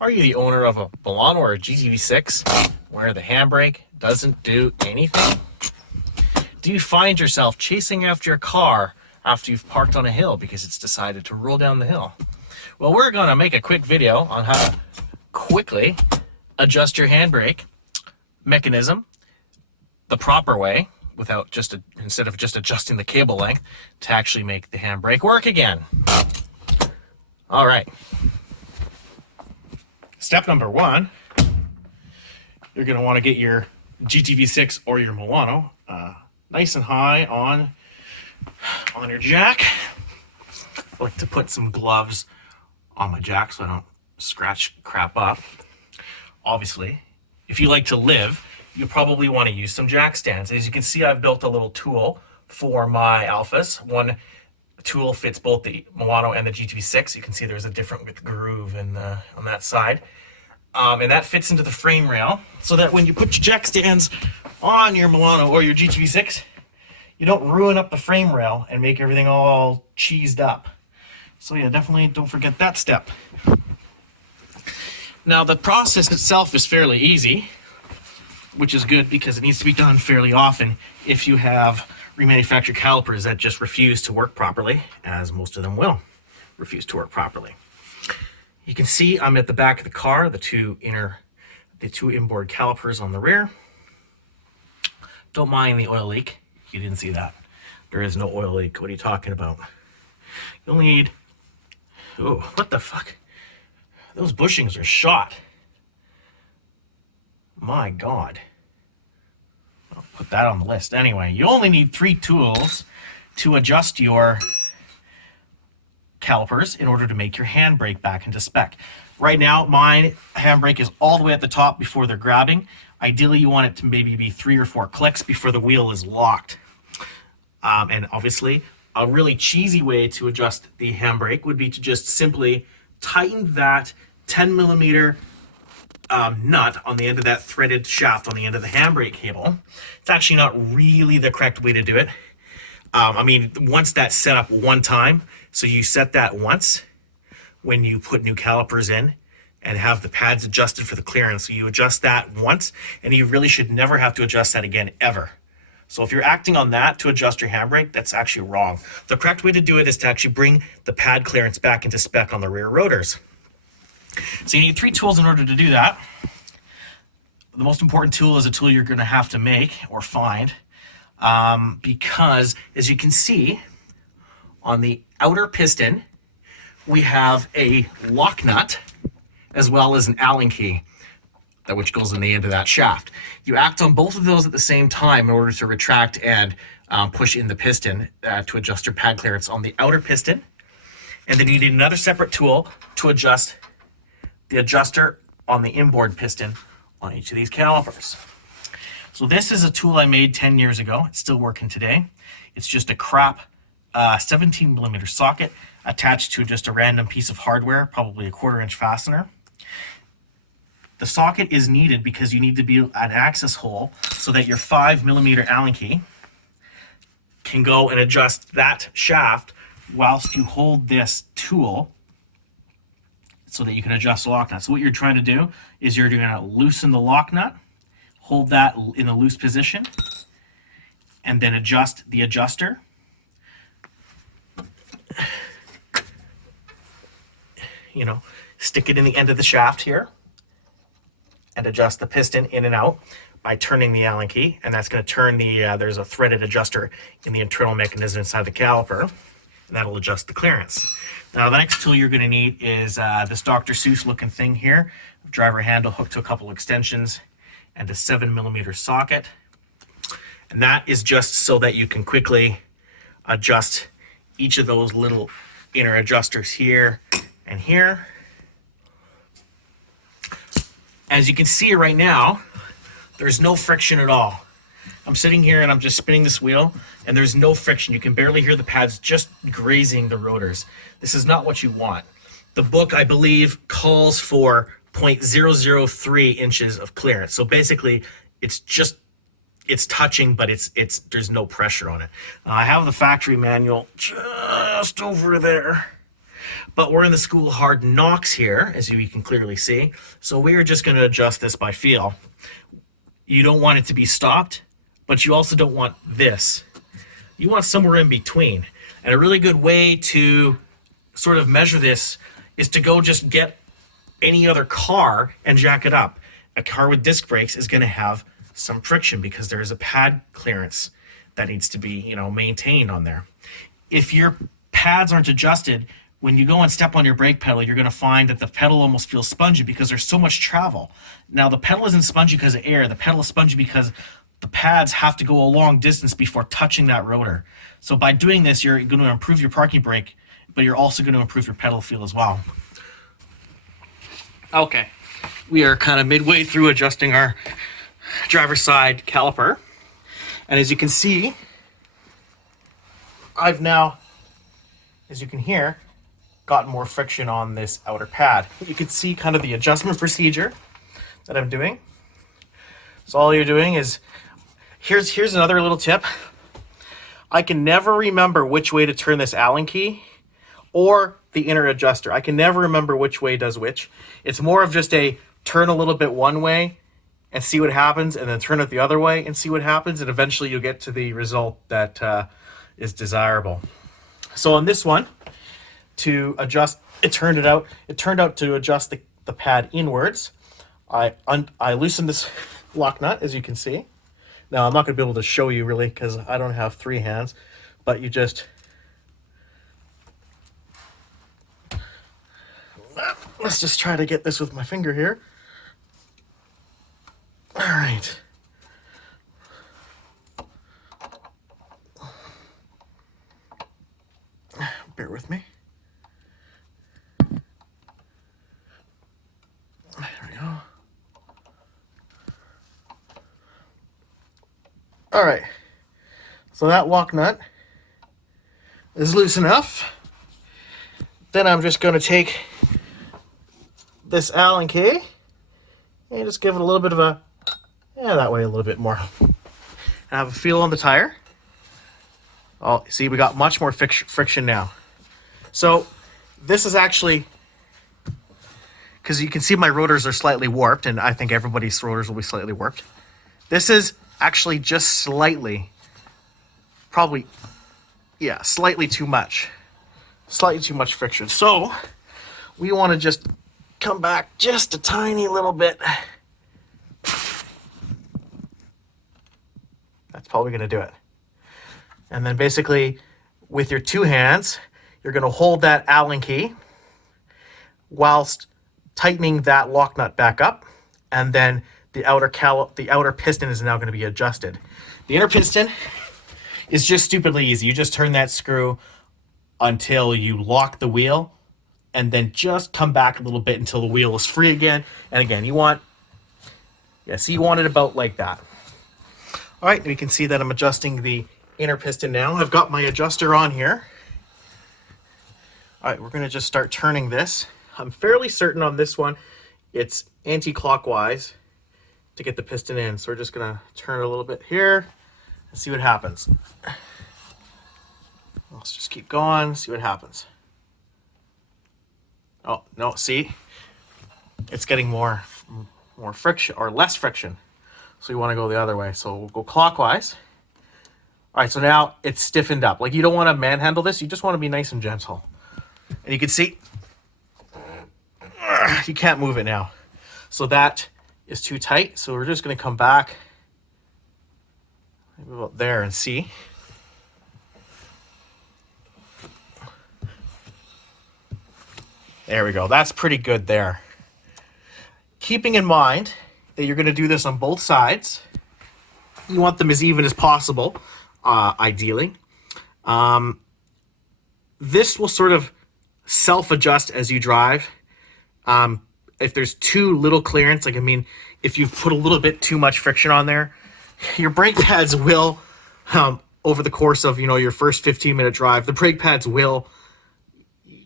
Are you the owner of a Milano or a GTV6 where the handbrake doesn't do anything? Do you find yourself chasing after your car after you've parked on a hill because it's decided to roll down the hill? Well, we're going to make a quick video on how to quickly adjust your handbrake mechanism the proper way without instead of just adjusting the cable length to actually make the handbrake work again. All right. Step number one, you're going to want to get your GTV6 or your Milano nice and high on your jack. I like to put some gloves on my jack so I don't scratch crap up. Obviously, if you like to live, you probably want to use some jack stands. As you can see, I've built a little tool for my Alphas. One tool fits both the Milano and the GTV6. You can see there's a different groove on that side. And that fits into the frame rail so that when you put your jack stands on your Milano or your GTV6, you don't ruin up the frame rail and make everything all cheesed up. So yeah, definitely don't forget that step. Now the process itself is fairly easy, which is good because it needs to be done fairly often if you have remanufactured calipers that just refuse to work properly, as most of them will refuse to work properly. You can see I'm at the back of the car, the two inboard calipers on the rear. Don't mind the oil leak. You didn't see that. There is no oil leak. What are you talking about? You'll need, oh, what the fuck? Those bushings are shot. My God. I'll put that on the list. Anyway, you only need 3 tools to adjust your calipers in order to make your handbrake back into spec. Right now, my handbrake is all the way at the top before they're grabbing. Ideally, you want it to maybe be 3 or 4 clicks before the wheel is locked. And obviously, a really cheesy way to adjust the handbrake would be to just simply tighten that 10 millimeter nut on the end of that threaded shaft on the end of the handbrake cable. It's actually not really the correct way to do it. I mean, once that's set up one time, so you set that once when you put new calipers in and have the pads adjusted for the clearance. So you adjust that once, and you really should never have to adjust that again, ever. So if you're acting on that to adjust your handbrake, that's actually wrong. The correct way to do it is to actually bring the pad clearance back into spec on the rear rotors. So you need 3 tools in order to do that. The most important tool is a tool you're going to have to make or find because, as you can see, on the outer piston, we have a lock nut as well as an Allen key, which goes in the end of that shaft. You act on both of those at the same time in order to retract and push in the piston to adjust your pad clearance on the outer piston. And then you need another separate tool to adjust the adjuster on the inboard piston on each of these calipers. So this is a tool I made 10 years ago. It's still working today. It's just a crap 17 millimeter socket attached to just a random piece of hardware, probably a 1/4 inch fastener. The socket is needed because you need to be an access hole so that your 5 millimeter Allen key can go and adjust that shaft whilst you hold this tool so that you can adjust the lock nut. So what you're trying to do is you're going to loosen the lock nut, hold that in a loose position, and then adjust the adjuster. You know, stick it in the end of the shaft here and adjust the piston in and out by turning the Allen key, and that's going to turn there's a threaded adjuster in the internal mechanism inside the caliper, and that'll adjust the clearance. Now the next tool you're going to need is this Dr. Seuss looking thing here, driver handle hooked to a couple extensions and a 7 millimeter socket, and that is just so that you can quickly adjust each of those little inner adjusters here and here. As you can see right now, there's no friction at all. I'm sitting here and I'm just spinning this wheel and there's no friction. You can barely hear the pads just grazing the rotors. This is not what you want. The book, I believe, calls for 0.003 inches of clearance. So basically, it's touching, but there's no pressure on it. I have the factory manual just over there. But we're in the school hard knocks here, as you can clearly see. So we are just going to adjust this by feel. You don't want it to be stopped, but you also don't want this. You want somewhere in between. And a really good way to sort of measure this is to go just get any other car and jack it up. A car with disc brakes is going to have some friction because there is a pad clearance that needs to be, maintained on there. If your pads aren't adjusted, when you go and step on your brake pedal, you're going to find that the pedal almost feels spongy because there's so much travel. Now, the pedal isn't spongy because of air. The pedal is spongy because the pads have to go a long distance before touching that rotor. So by doing this, you're going to improve your parking brake, but you're also going to improve your pedal feel as well. Okay, we are kind of midway through adjusting our driver's side caliper. And as you can see, I've now, as you can hear, gotten more friction on this outer pad. You can see kind of the adjustment procedure that I'm doing. So all you're doing is, here's another little tip. I can never remember which way to turn this Allen key or the inner adjuster. I can never remember which way does which. It's more of just a turn a little bit one way and see what happens, and then turn it the other way and see what happens, and eventually you'll get to the result that is desirable. So on this one, to adjust, it turned out to adjust the pad inwards. I loosened this lock nut, as you can see. Now I'm not going to be able to show you really because I don't have 3 hands, but you just, let's just try to get this with my finger here. All right. Bear with me. There we go. All right. So that lock nut is loose enough. Then I'm just going to take this Allen key and just give it a little bit of a, that way a little bit more. And have a feel on the tire. Oh, see, we got much more friction now. So this is actually, because you can see my rotors are slightly warped, and I think everybody's rotors will be slightly warped. This is actually just slightly, probably, slightly too much. Slightly too much friction. So we want to just come back just a tiny little bit. That's probably going to do it. And then basically with your 2 hands, you're going to hold that Allen key whilst tightening that lock nut back up, and then the outer piston is now going to be adjusted. The inner piston is just stupidly easy. You just turn that screw until you lock the wheel, and then just come back a little bit until the wheel is free again. And again, you want it about like that. All right, we can see that I'm adjusting the inner piston now. I've got my adjuster on here. All right, we're going to just start turning this. I'm fairly certain on this one it's anti-clockwise to get the piston in. So we're just going to turn a little bit here and see what happens. Let's just keep going, see what happens. Oh, no, see? It's getting more friction, or less friction. So you want to go the other way. So we'll go clockwise. All right, so now it's stiffened up. Like, you don't want to manhandle this. You just want to be nice and gentle. And you can see, you can't move it now. So that is too tight. So we're just going to come back maybe about there and see. There we go. That's pretty good there. Keeping in mind that you're going to do this on both sides. You want them as even as possible, ideally. This will sort of self-adjust as you drive. If there's too little clearance, if you've put a little bit too much friction on there, your brake pads will, over the course of, your first 15-minute drive, the brake pads will,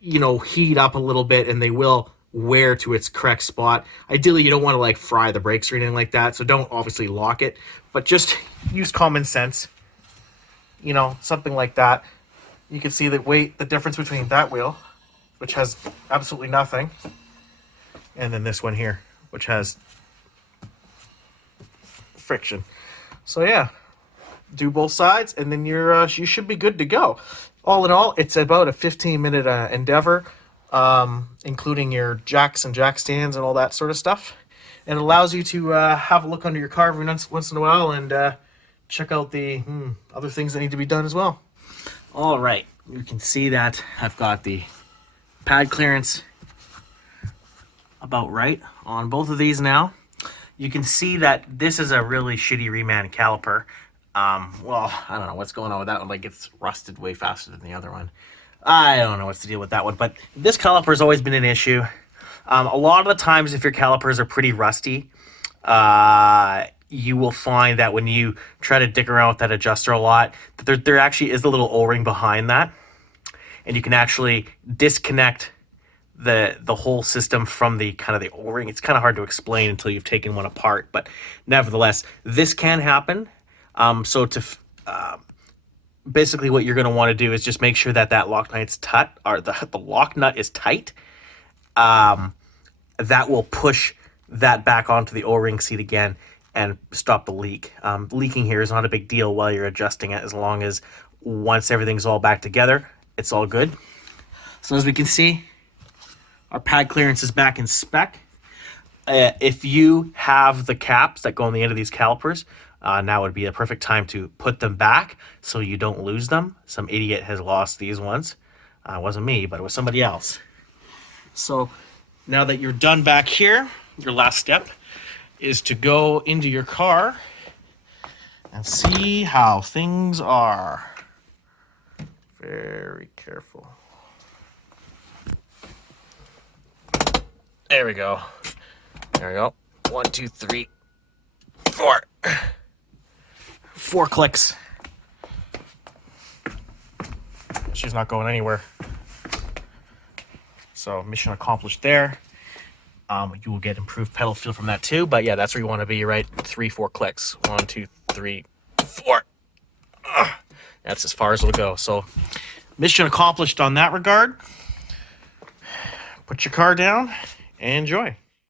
heat up a little bit, and they will wear to its correct spot. Ideally, you don't want to fry the brakes or anything like that, so don't obviously lock it, but just use common sense, something like that. You can see the difference between that wheel which has absolutely nothing. And then this one here, which has friction. So yeah, do both sides, and then you should be good to go. All in all, it's about a 15-minute endeavor, including your jacks and jack stands and all that sort of stuff. And it allows you to have a look under your car every once in a while and check out the other things that need to be done as well. All right, you can see that I've got the pad clearance about right on both of these now. You can see that this is a really shitty reman caliper. Well, I don't know what's going on with that one. Like, it's rusted way faster than the other one. I don't know what's the deal with that one, but this caliper has always been an issue. A lot of the times, if your calipers are pretty rusty, you will find that when you try to dick around with that adjuster a lot, that there actually is a little O-ring behind that, and you can actually disconnect the whole system from the kind of the O-ring. It's kind of hard to explain until you've taken one apart, but nevertheless, this can happen. So basically what you're going to want to do is just make sure that lock nut's tight, or the lock nut is tight. That will push that back onto the O-ring seat again and stop the leak. Leaking here is not a big deal while you're adjusting it, as long as once everything's all back together, it's all good. So as we can see, our pad clearance is back in spec. If you have the caps that go on the end of these calipers, now would be a perfect time to put them back so you don't lose them. Some idiot has lost these ones. It wasn't me, but it was somebody else. So now that you're done back here, your last step is to go into your car and see how things are. Very careful. There we go. There we go. 1, 2, 3, 4. 4 clicks. She's not going anywhere. So mission accomplished there. You will get improved pedal feel from that too. But yeah, that's where you want to be, right? 3, 4 clicks. 1, 2, 3, 4. That's as far as it'll go. So mission accomplished on that regard. Put your car down and enjoy.